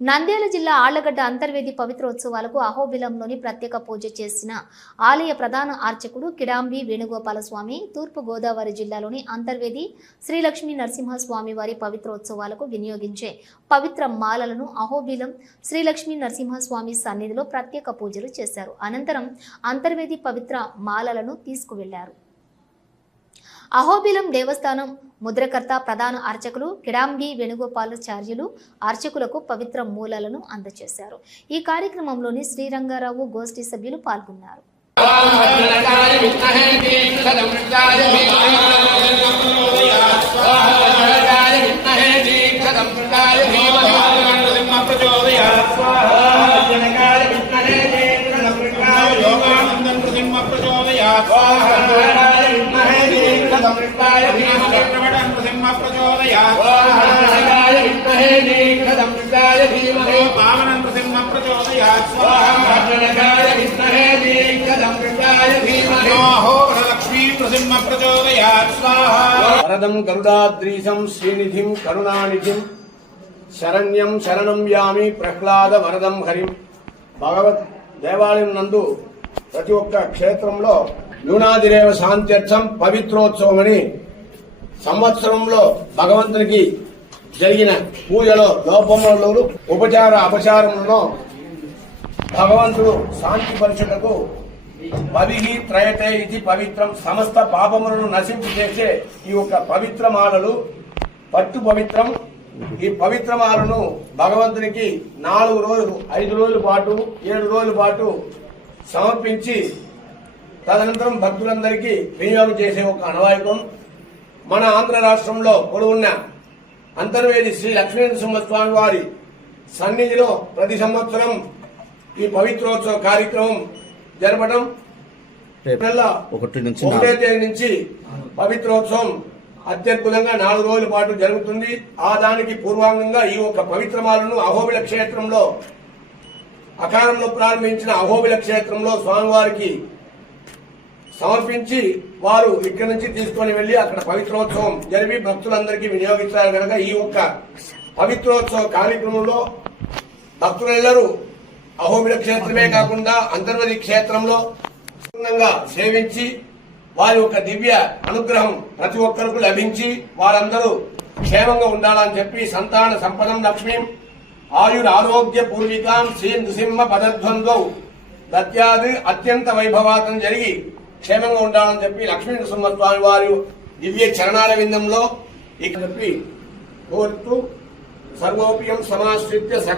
నంద్యాల జిల్లా ఆళ్ళగడ్డ అంతర్వేది పవిత్రోత్సవాలకు అహోబిలంలోని ప్రత్యేక పూజ చేసిన ఆలయ ప్రధాన అర్చకుడు కిడాంబి వేణుగోపాల స్వామి తూర్పు గోదావరి జిల్లాలోని అంతర్వేది శ్రీలక్ష్మి నరసింహస్వామి వారి పవిత్రోత్సవాలకు వినియోగించే పవిత్ర మాలలను అహోబిలం శ్రీలక్ష్మి నరసింహస్వామి సన్నిధిలో ప్రత్యేక పూజలు చేశారు. అనంతరం అంతర్వేది పవిత్ర మాలలను తీసుకువెళ్ళారు. అహోబిలం దేవస్థానం ముద్రకర్త ప్రధాన అర్చకులు కిడాంబి వేణుగోపాలాచార్యులు అర్చకులకు పవిత్ర మూలలను అందజేశారు ఈ కార్యక్రమంలోని శ్రీరంగారావు గోష్ఠి సభ్యులు పాల్గొన్నారు అర్జునకాయ దీక్షదమృతాయ ధీమహి నృసింహ ప్రచోదయాత్ స్వాహా అర్జునకాయ విద్మహే దీక్షదమృతాయ ధీమహి పావన నృసింహ ప్రచోదయాత్ స్వాహా అర్జునకాయ విద్మహే దీక్షదమృతాయ ధీమహి వరలక్ష్మీ నృసింహ ప్రచోదయాత్ స్వాహా వరదం గరుడాద్రీశం శ్రీనిధిం కరుణానిధిం. శరణ్యం శరణం యామి ప్రహ్లాద వరదం హరిం. భగవత్ దేవాలయం నందు ప్రతి ఒక్క క్షేత్రంలో న్యూనాదిరేవ శాంత్యర్థం పవిత్రోత్సవం అని సంవత్సరంలో భగవంతునికి జరిగిన పూజలో లోపములలో ఉపచార అపచారములను భగవంతుడు శాంతి పరుచుటకు పవిహి త్రయతే ఇది పవిత్రం. సమస్త పాపములను నశింపు చేసే ఈ యొక్క పవిత్రమాలలు పట్టు పవిత్రం. ఈ పవిత్రమాలను భగవంతునికి నాలుగు రోజులు ఐదు రోజుల పాటు ఏడు రోజుల పాటు సమర్పించి తదనంతరం భక్తులందరికీ వినియోగం చేసే ఒక అనవాయకం మన ఆంధ్ర రాష్ట్రంలో కొలువున్న అంతర్వేది శ్రీ లక్ష్మీనరసింహ స్వామి వారి సన్నిధిలో ప్రతి సంవత్సరం ఈ పవిత్రోత్సవ కార్యక్రమం జరపడం. ఒకటి నుంచి ఒకటే తేదీ నుంచి పవిత్రోత్సవం అత్యద్భుతంగా నాలుగు రోజుల పాటు జరుగుతుంది. ఆ దానికి పూర్వాంగంగా ఈ ఒక పవిత్రమాలను అహోబిల క్షేత్రంలో అకారంలో ప్రారంభించిన అహోబిల క్షేత్రంలో స్వామివారికి సమర్పించి వారు ఇక్కడి నుంచి తీసుకొని వెళ్ళి అక్కడ పవిత్రోత్సవం జరిపి భక్తులందరికీ వినియోగిస్తారు కనుక ఈ ఒక్క పవిత్రోత్సవ కార్యక్రమంలో భక్తులెల్లరూ అహోబిల క్షేత్రమే కాకుండా అంతర్వది క్షేత్రంలో సేవించి వారి యొక్క దివ్య అనుగ్రహం ప్రతి ఒక్కరికి లభించి వారందరూ క్షేమంగా ఉండాలని చెప్పి సంతాన సంపదం లక్ష్మీం ఆయుర్ ఆరోగ్య పూర్వికాం శ్రీ నృసింహ పదద్వంద్వౌ దత్యాది అత్యంత వైభవాతం జరిగి క్షేమంగా ఉండాలని చెప్పి లక్ష్మీ నృసింహ స్వామి వారి దివ్య చరణాల విందంలో ఇక చెప్పి కోరుతూ సర్వోపయం సమాశ్రిత్య